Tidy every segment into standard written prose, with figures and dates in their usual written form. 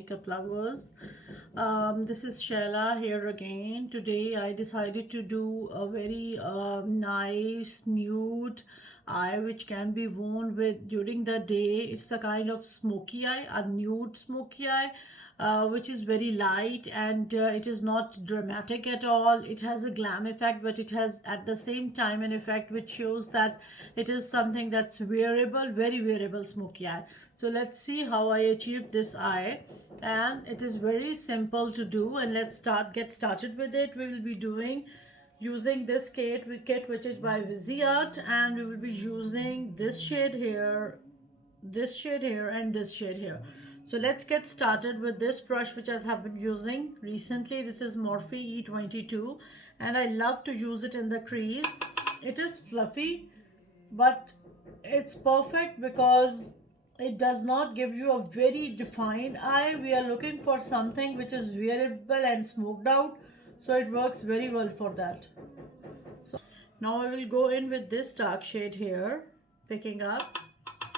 makeup lovers. This is Shayla here again. Today I decided to do a very nice nude eye which can be worn with during the day. It's a kind of smoky eye, a nude smoky eye, which is very light, and it is not dramatic at all. It has a glam effect, but it has at the same time an effect which shows that it is something that's wearable, very wearable smoky eye. So let's see how I achieved this eye, and it is very simple to do. And let's get started with it. We will be using this kit which is by Viseart, and we will be using this shade here, this shade here, and this shade here. So let's get started with this brush which I have been using recently. This is Morphe E22, and I love to use it in the crease. It is fluffy, but it's perfect because it does not give you a very defined eye. We are looking for something which is wearable and smoked out, so it works very well for that. So now I will go in with this dark shade here, picking up.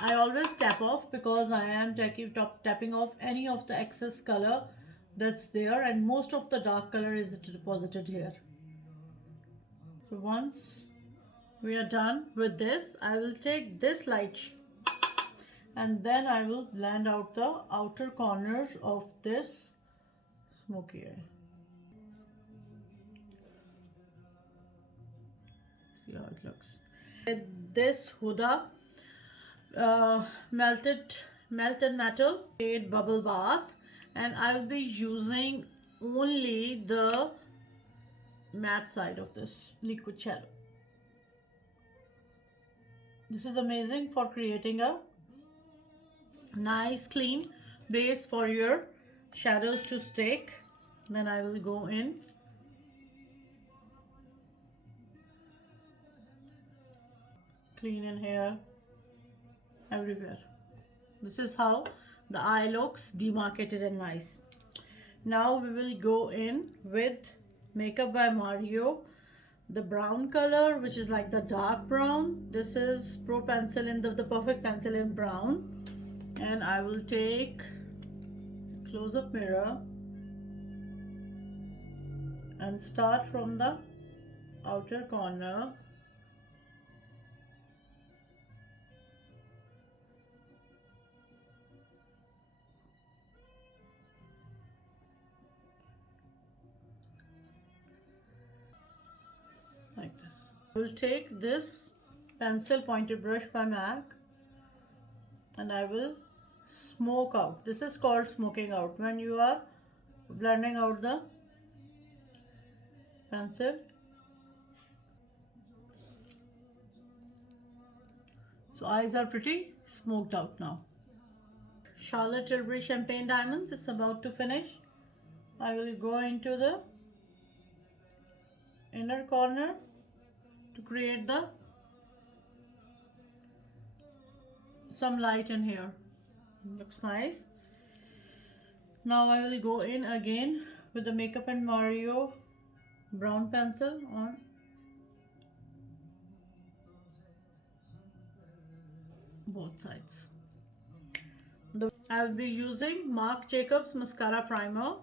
I always tap off because I am tapping off any of the excess color that's there, and most of the dark color is deposited here. So once we are done with this, I will take this light and then I will blend out the outer corners of this smoky eye. See how it looks. With this Huda melted metal shade Bubble Bath, and I will be using only the matte side of this liquid shadow. This is amazing for creating a nice clean base for your shadows to stick. Then I will go in clean in here, everywhere. This is how the eye looks demarcated and nice. Now we will go in with Makeup by Mario, the brown color, which is like the dark brown. This is Pro Pencil in the perfect pencil in brown, and I will take close-up mirror and start from the outer corner. Like this. I will take this pencil pointed brush by MAC and I will smoke out. This is called smoking out, when you are blending out the pencil. So eyes are pretty smoked out now. Charlotte Tilbury Champagne Diamonds is about to finish. I will go into the inner corner to create some light in here. Looks nice. Now I will go in again with the Makeup and Mario brown pencil on both sides. I will be using Marc Jacobs mascara primer,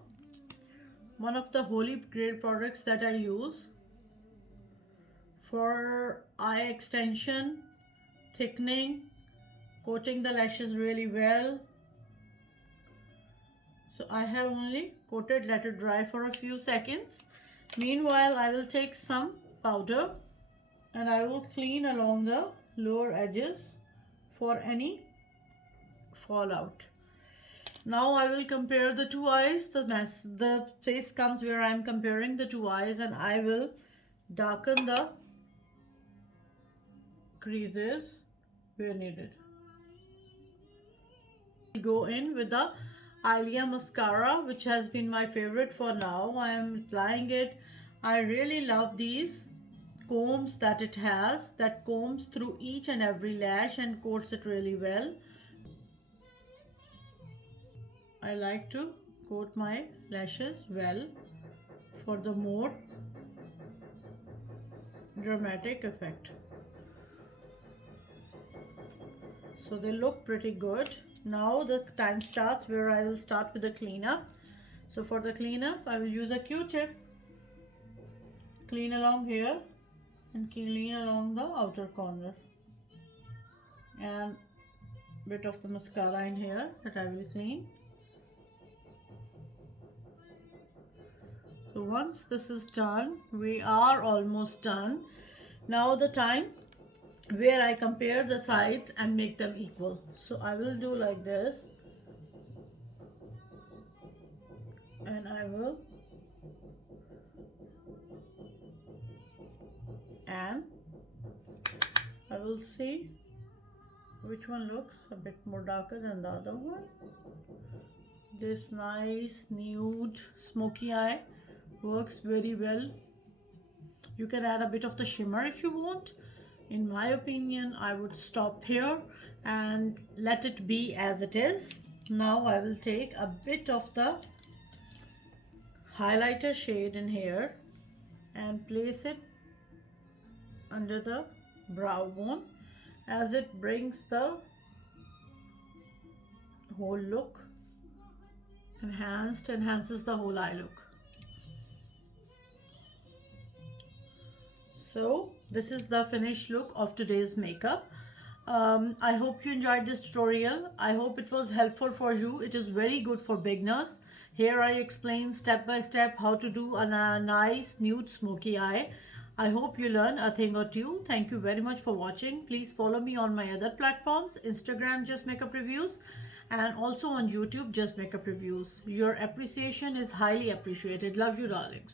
one of the holy grail products that I use for eye extension, thickening, coating the lashes really well. So I have only coated, let it dry for a few seconds. Meanwhile, I will take some powder and I will clean along the lower edges for any fallout. Now I will compare the two eyes. The place comes where I am comparing the two eyes, and I will darken the creases where needed. Go in with the Ilia mascara, which has been my favorite for now. I am applying it. I really love these combs that it has, that combs through each and every lash and coats it really well. I like to coat my lashes well for the more dramatic effect. So they look pretty good. Now the time starts where I will start with the cleanup. So for the cleanup, I will use a Q-tip. Clean along here and clean along the outer corner. And bit of the mascara in here that I will clean. So once this is done, we are almost done. Now the time where I compare the sides and make them equal. So I will do like this, and I will see which one looks a bit more darker than the other one. This nice nude smoky eye works very well. You can add a bit of the shimmer if you want. In my opinion, I would stop here and let it be as it is. Now I will take a bit of the highlighter shade in here and place it under the brow bone, as it brings the whole look enhances the whole eye look. So this is the finished look of today's makeup. I hope you enjoyed this tutorial. I hope it was helpful for you. It is very good for beginners. Here I explain step by step how to do a nice nude smoky eye. I hope you learn a thing or two. Thank you very much for watching. Please follow me on my other platforms, Instagram Just Makeup Reviews, and also on YouTube Just Makeup Reviews. Your appreciation is highly appreciated. Love you, darlings.